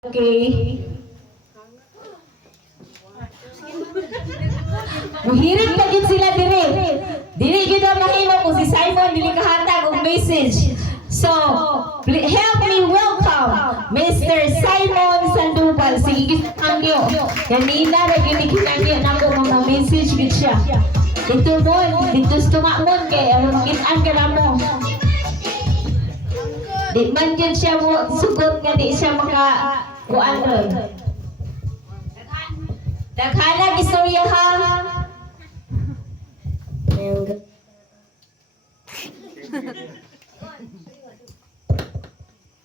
Okay. Muhirit na din sila dire. Dili gyud ang mahimo kung si Simon dili kahatag og message. So, help me welcome Mr. Simon Sandoval. Sige gyud angyo. Kanina ra gyud kinangyo nako mga message gyud siya. Dito mo, dito stumamon kay aron makit-an ka namo. Di man gyud siya mo sugot nga di siya maka kuan ron. Daghanag istorya ha.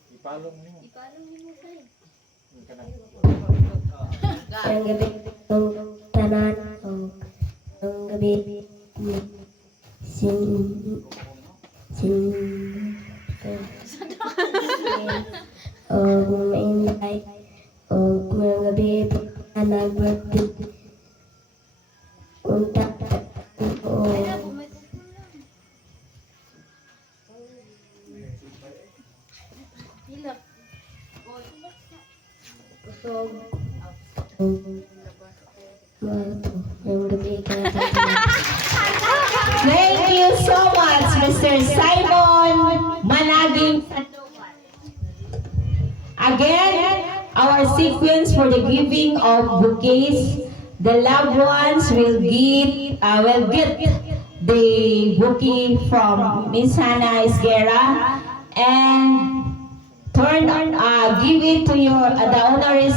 Ipalong mo kay. Ang gabi ng tanan ang gabi sin maingay mga gabi anak birthday unta Thank you so much, Mr. Simon Managing. Again, our sequence for the giving of bouquets. The loved ones will get the bouquet from Miss Hannah Esguerra and give it to your the owner is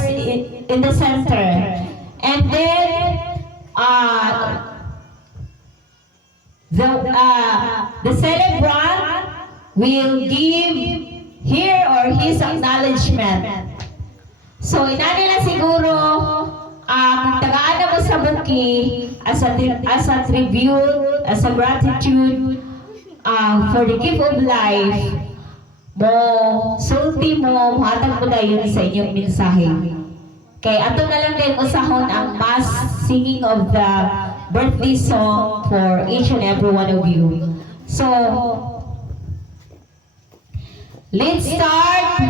in the center, and then the celebrant will give her or his acknowledgement. So inani na siguro kung tagaan na mo sa bouquet as a tribute, as a gratitude for the gift of life, mo sulti mo hatag mo dayon sa inyong mensahe. Kay ato na lang din usahon ang mass singing of the birthday song for each and every one of you. So let's start.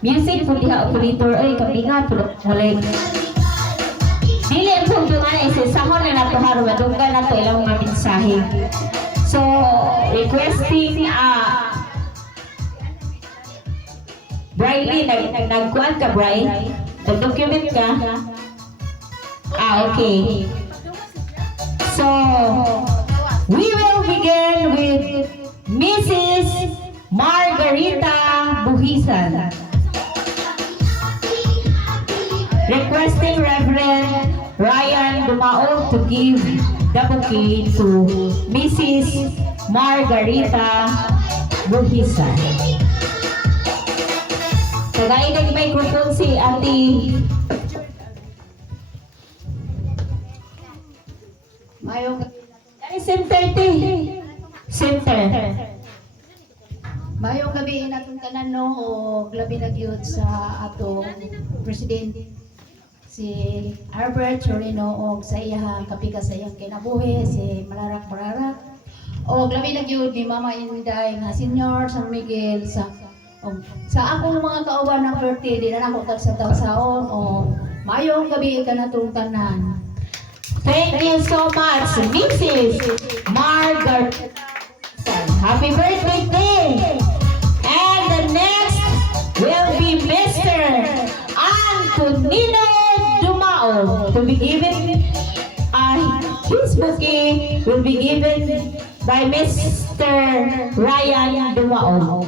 Music for the operator. Ay, kapingat. Mulay. Dili ang tungtungan isasahon na nato haro. Madunggan na to ilang mga mensahe. So, requesting Briley, nagkuhan ka, Bri? Nag-document ka? Okay. So, we will begin with Mrs. Margarita Buhisan. Requesting Reverend Ryan Dumao to give the bouquet to Mrs. Margarita Buhisan. Tagay ng microphone si Ate. Mayong Center te. Center. mayong gabi natong tanan no o labi na gyud sa atong presidente si Albert Chorino og sa iyang kapika sa iyang kinabuhi si Malarak og labi na gyud ni Mama Inday nga senior San Miguel sa akong mga kauban ng birthday di na ako tag sa taon o mayong gabi kanatong tanan. Thank you so much, Mrs. Margaret. Happy birthday! And the next will be Mr. Antonino Dumao to be given. His bouquet will be given by Mr. Ryan Dumao.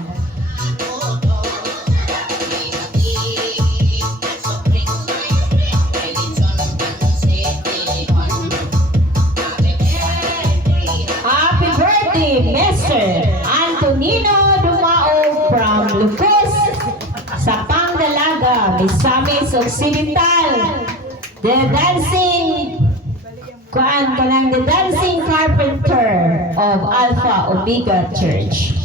Mr. Antonino Dumao from Lucos sa Pangdalaga, Misamis Occidental. The dancing carpenter of Alpha Omega Church.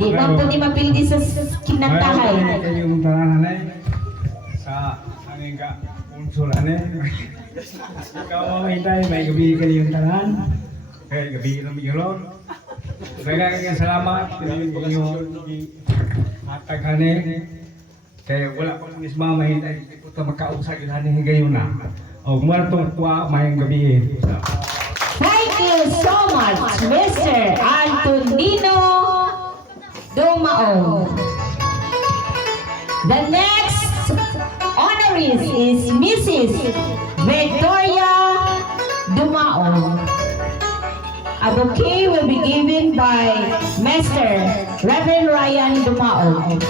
Di man po ni mapildi sa kinatahay. Yung tarananay sa aniga unsulanay. Ikaw ang hintay, may gabi kayong tanan. Kaya gabi ng milon. Daghang salamat din inyo hatag ani kay wala pa nis mamahin ay puta makausag ani higayon na. Og muartong tuwa mayong gabi. Thank you so much, Mr. Antonino Dumao. The next honorees is Mrs. Victoria Dumao. A bouquet will be given by Mr. Reverend Ryan Dumao.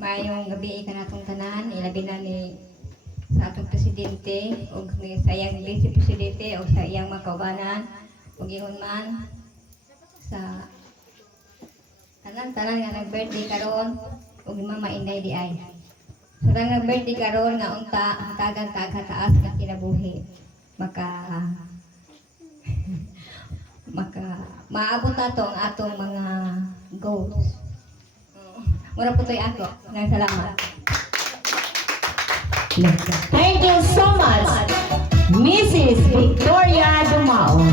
Mayong gabi ka natong tanan, ilabi na ni sa atong presidente o sa iyang vice presidente o sa iyang mga kaubanan o ingon man sa tanan nga nag-birthday karon o Mama Inday di ay. Sa tanan nag-birthday karon nga unta hatagan kagataas nga kinabuhi. Maka maabot nato ang atong mga goals. Mura po to'y ako. Maraming salamat. Thank you so much, Mrs. Victoria Dumao.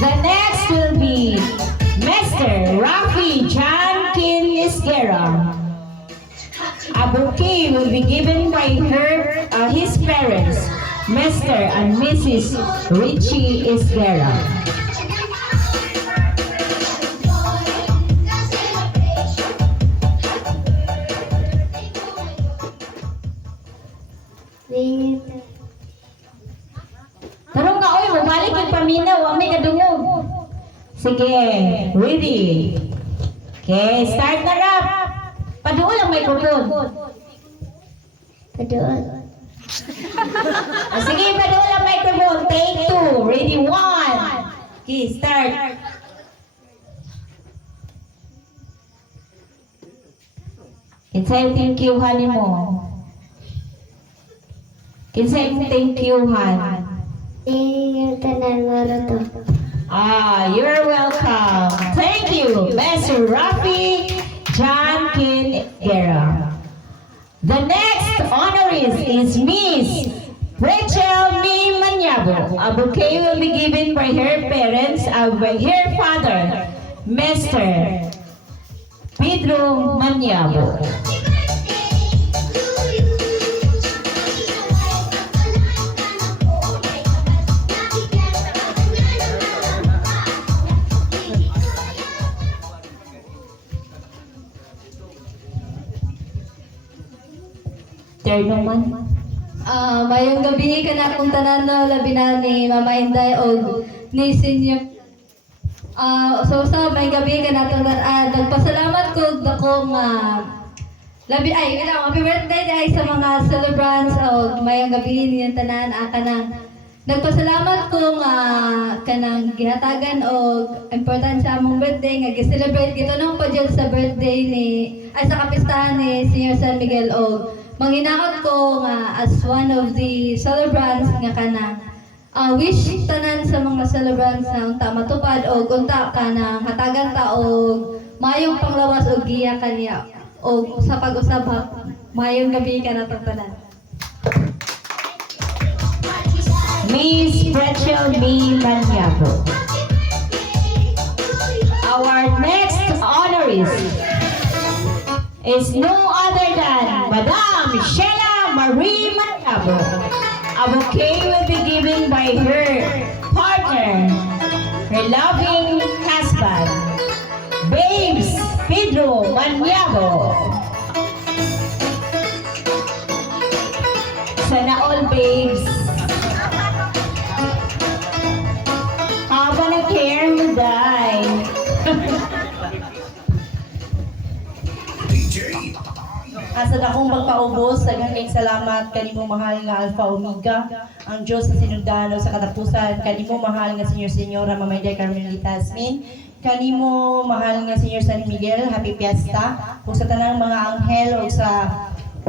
The next will be Mr. Rafi Jankin Isguera. A bouquet will be given by his parents, Mr. and Mrs. Richie Isguera. Tarong nga, oy, mabalik yung paminaw, ang may kadungog. Sige, ready. Okay, start na rap. Paduol ang microphone. Paduol. Sige, paduol ang microphone. Take 2. Ready, 1. Okay, start. Kinsay thank you, honey mo. Kinsay thank you, Han. Yung tanan mo to. You're welcome. Thank you, Mr. Rafi Jankin Guerra. The next honorees is Miss Rachel Mi Manyabo. A bouquet will be given by her parents, by her father, Mr. Pedro Manyabo. There naman. Mayong gabi ka na akong tanan no, labi na ni Mama Inday o ni Senior. So sa may gabi ka na tanan, nagpasalamat ko dakong labi ay happy birthday ay sa mga celebrants o mayong gabi niyang tanan kanang nagpasalamat ko kanang gihatagan o importansya among birthday nga gi-celebrate gito nung pa sa birthday ni ay sa kapistahan ni Senior San Miguel o manginaot ko nga as one of the celebrants nga kanang wish tanan sa mga celebrants na unta matupad o unta kanang hatagan ta og mayong panglawas og giya kaniya o sa pag-usab mayong gabi ka na tanan. Miss Rachel Mi Manyabo. Our next honorees is no other than Madam Sheila Marie Manyabo. A bouquet will be given by her partner, her loving husband, Babes Pedro Manyabo. Sana all, babes. Haba na care mo, day. Asa akong magpaubos, daghang salamat kanimo mahal nga Alpha Omega, ang Diyos sa sinugdano sa katapusan, kanimo mahal nga Senior Senyora Mamayday Carmelita Asmin, kanimo mahal nga Senior San Miguel, Happy Fiesta, ug sa tanang mga anghel ug sa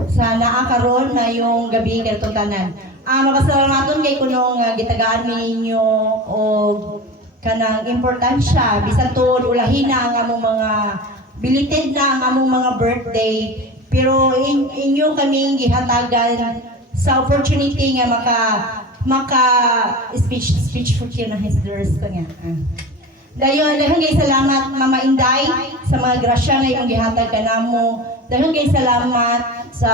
sa naa karon na yung gabi kadtong tanan. Mapasalamaton kay kunong gitagaan mi ninyo og kanang importansya bisan tuod ulahin na ang among mga belated na ang among mga birthday, pero inyo kaming gihatagan sa opportunity nga maka speech for na hisders ko nga. Dayon kay salamat Mama Inday sa mga grasya nga imong gihatag kanamo. Dayon kay salamat sa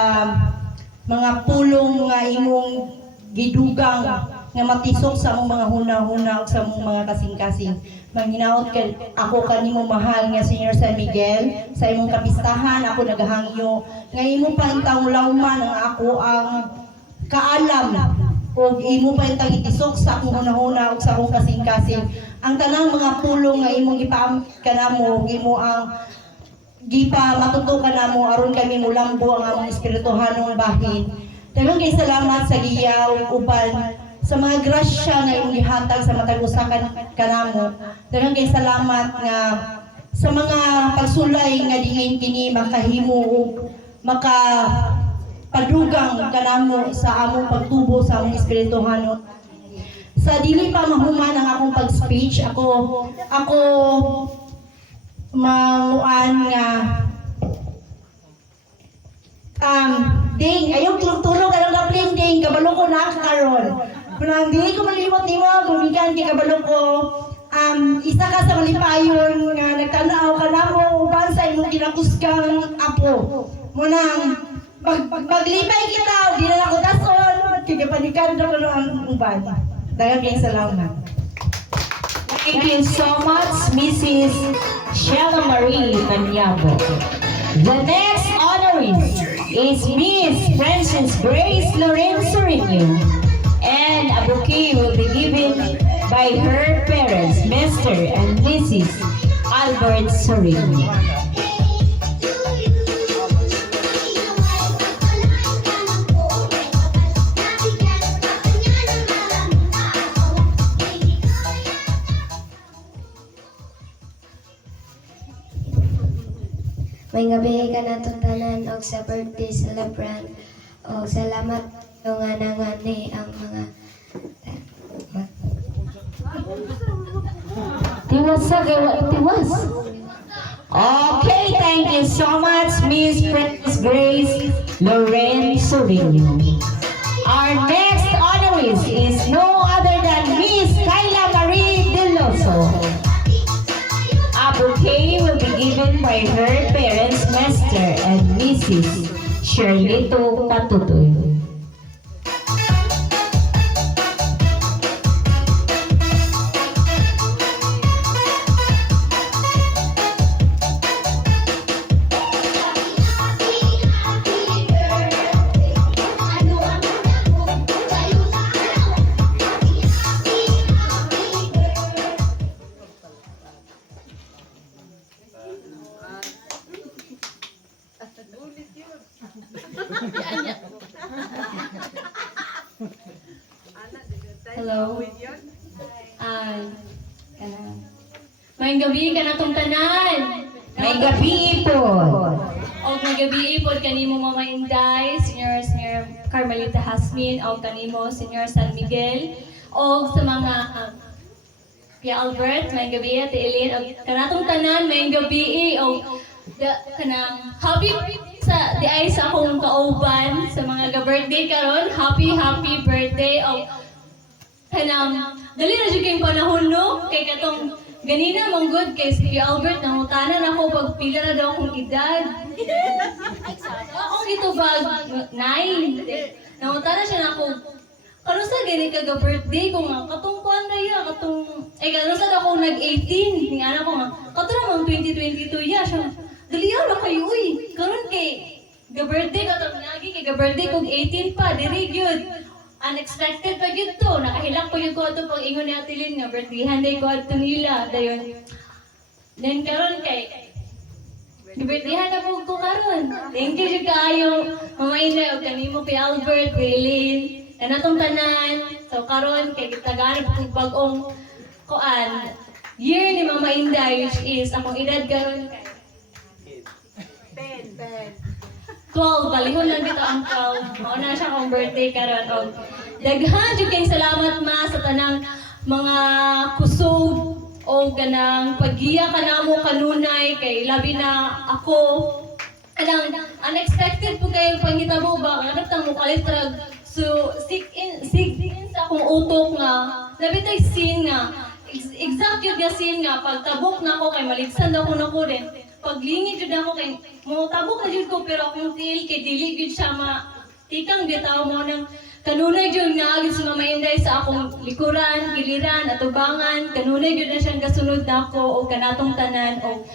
mga pulong nga imong gidugang nga matisok sa among mga huna-huna ug sa among mga kasing-kasing. Manghinaot kay ako kanimo mahal nga Senior San Miguel sa imong kapistahan. Ako nagahangyo nga imo pa intang lawman ang ako ang kaalam ug imo pa intang itisok sa akong huna-huna ug sa akong kasing-kasing. Ang tanang mga pulong nga imong gipaamit kanamo, imo ang gipa matutukan namo aron kami mulambo ang among espirituhanong bahin. Daghang kay salamat sa giyaw uban sa mga grasya nga imong gihatag sa matag usa kanamo. Daghang kay salamat nga sa mga pagsulay nga diin kini makahimo ug makapadugang kanamo sa among pagtubo sa among espirituhanon. Sa dili pa mahuman ang akong pag-speech, ako manguan nga ding ayaw tulog anong gapling ding kabalo ko na karon. Kunang dili ko malimot nimo gumikan kay kabalo ko isa ka sa malipayon nga nagtanaw kanamo uban sa imong ginakusgang apo. Munang maglipay kita di na ako dason kay panikan daw ang uban. Daghang kayong salamat. Thank you so much, Mrs. Sheila Marie Tanyabo. The next honoree is Miss Frances Grace Lorenzo Renew, and a bouquet will be given by her parents, Mr. and Mrs. Albert Sorino. May gabi ka na tanan og sa birthday celebrant og salamat nga nangani ang mga Tiwas sa gawa, tiwas. Okay, thank you so much, Miss Frances Grace Lorenzo Renew. Our next honoree is no other than Miss Kayla Marie Deloso. A bouquet will be given by her parents, Mr. and Mrs. Shirlito Patutoy. Hello. May gabi ka na tong tanan. May gabi po. Og may gabi po kanimo Mama Inday, Senior Carmelita Hasmin, og kanimo Senior San Miguel, og sa mga Kuya Albert, may gabi at Eileen, og kanatong tanan may gabi og kanang happy sa di ay sa akong kauban sa mga ga-birthday karon. Happy birthday og kanang dali na jud kay panahon no kay katong ganina mong good kay si Albert nangutanan ako pag pila na daw akong edad. Akong gitubag 9. Nangutanan siya na ako. Ano sa gani ka birthday ko nga katong kuan na ya katong ano sa ako nag-18 ning ana ko nga katong mang 2022 ya siya. Dali na kayo uy. Karon kay ga-birthday ko to nagi kay ga-birthday kog 18 pa diri gyud. Unexpected pa yun to. Nakahilak po yung ko ito pag ingon ni Atilin nga birthdayhan day ko ato nila. Dayon. Then karon kay birthdayhan na po ko karon. Thank you kaayo. Mama Inday o kanimo kay Albert, Eileen. Kanatong tanan. So karon kay gitagaan po bagong kuan year ni Mama Inday which is akong edad karon kay 10. 12, balihon lang dito ang 12. Mao na siya kong birthday karon og daghan jud kay salamat ma sa tanang mga kusog o ganang paggiya kanamo kanunay kay labi na ako anang unexpected po kayong pangitabo ba ano tang mo kalitrag so sig in sa akong utok nga labi tay scene nga exact yun nga scene nga pagtabok na ako kay maligsan ako na ko din paglingid jud ako kay mo tabok na jud ko pero akong tiil kay dili gid siya ma tikang bitaw mo nang kanunay jud nga agad si Mama Inday sa akong likuran, giliran, atubangan, kanunay jud na siyang gasunod nako o kanatong tanan o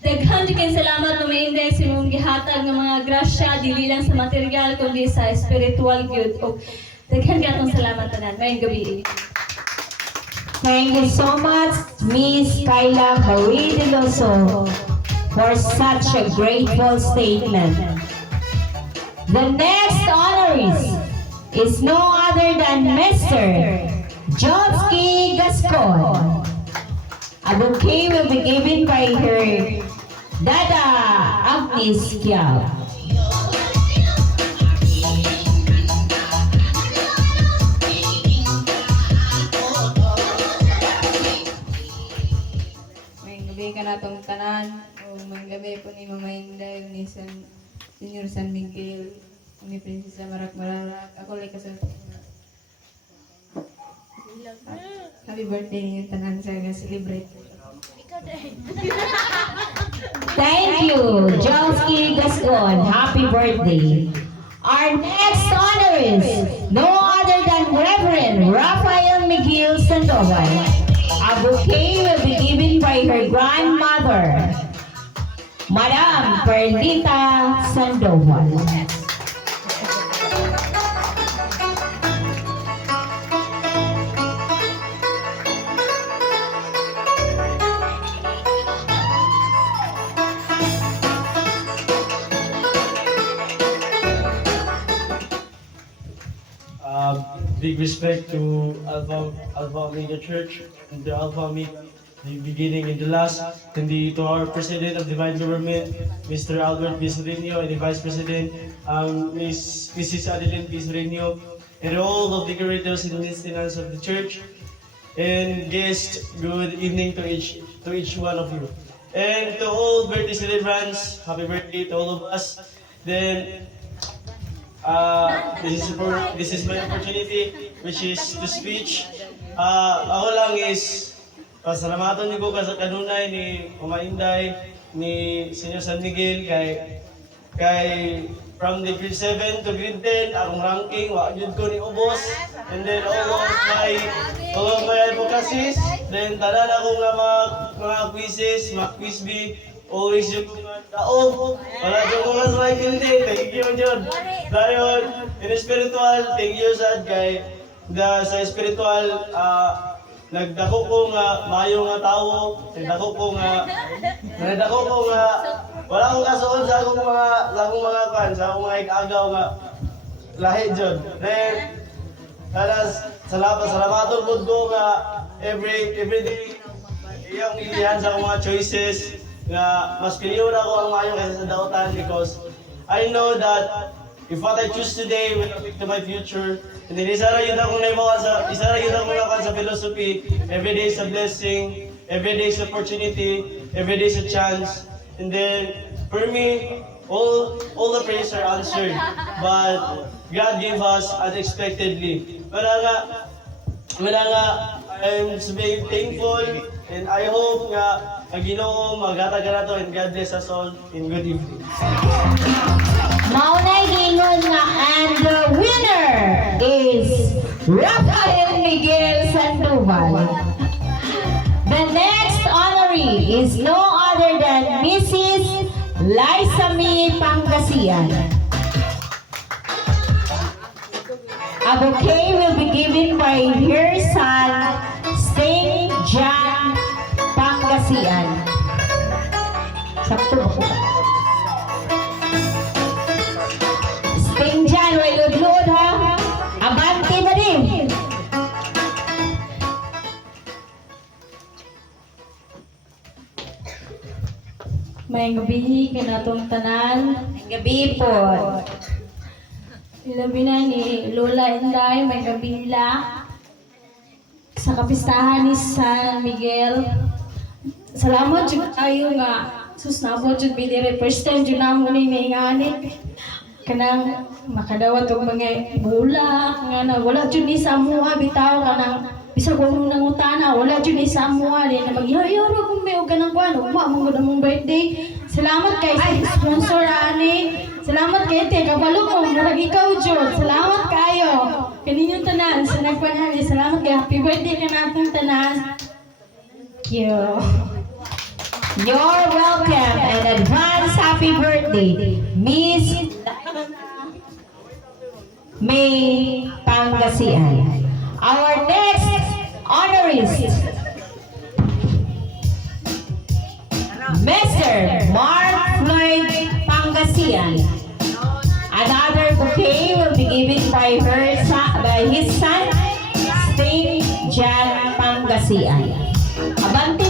daghan jud kay salamat Mama Inday sa imong gihatag nga mga grasya dili lang sa material kundi sa spiritual gyud o daghan katong salamat tanan. Mayong gabi. Thank you so much, Miss Kyla Marie de Loso, for such a grateful statement. The next honorees is no other than Mr. Josky Gascon. A bouquet will be given by her Dada Agnes Kiao. May gabi ka na itong tanan, o may gabi po ni Mama Inday, ni Senior San Miguel, ni Prinsesa Marak Mararak. Ako like kasal. Happy birthday niyo tanan sa celebrate. Thank you, Josky Gascon. Happy birthday. Our next honorees, no other than Reverend Rafael Miguel Sandoval. A bouquet will be given by her grandmother, Madam Perlita Sandoval. Big respect to Alpha Omega Church and the Alpha Omega, the beginning and the last, and to our President of Divine Government, Mr. Albert Pisorino, and the Vice President, Mrs. Adeline Pisorino, and all of the curators and listeners of the church, and guests, good evening to each one of you. And to all birthday celebrants, happy birthday to all of us. Then, this is my opportunity, which is to speech. Ako lang is pasalamatan niyo ko sa kanunay ni Mama Inday, ni Senior San Miguel, kay from the grade 7 to grade 10, akong ranking, wa jud ko ni ubos. And then all of my advocacies, then tanan ako nga mga quizzes, mga quiz bee, always yung taong, wala yung mga sa hindi, thank you John. Dahil, in spiritual, thank you sad kay, sa spiritual, nagdako ko nga, mayo nga tao, nagdako ko nga, wala akong kasuon sa akong mga kan, sa akong mga ikagaw nga, lahi John. Then, salamaton po ko nga, every day, iyang ilihan sa akong mga choices, nga mas piliyon ako ang mayo kaysa sa dautan because I know that if what I choose today will affect my future. And then isa ra yun akong nakuha sa philosophy, every day is a blessing, every day is opportunity, every day is a chance. And then for me, all the prayers are answered, but God gave us unexpectedly. Mananga, I'm very thankful and I hope nga ang Ginoo maghatag ka nato and God bless us all in good evening. Maunay gingon nga and the winner is Rafael Miguel Sandoval. The next honoree is no other than Mrs. Laisami Pangasian. A bouquet will be given by her son, Saint John Pangasian. Sakto ba ko? Saint John, way lud-lud ha? Abante ba din? May gabi kanatong tanan. Ang gabi po. Ilabi na ni Lola Inday, may gabila. Sa kapistahan ni San Miguel. Salamat jud kayo nga. Sus nabot jud bidire. First time jud namo ni nainganit. Kanang makadawat og mga bulak nga na wala jud ni sa mua bitaw kanang bisag ko nang nangutana wala jud ni sa mua ni na magyayo ra kung may og kanang kuan ugma mong gud mong birthday. Salamat kay sa sponsor ani. Salamat kay te kabalo mo murag ikaw jud. Salamat kayo. Kaninyong tanan sa nagpanali. Salamat kay happy birthday kanatong tanan. Thank you. You're welcome and advance happy birthday, Miss May Pangasinan. Our next honorist, Mr. Mark Floyd Pangasinan. Another bouquet will be given by his son, Sting Jan Pangasinan. Abante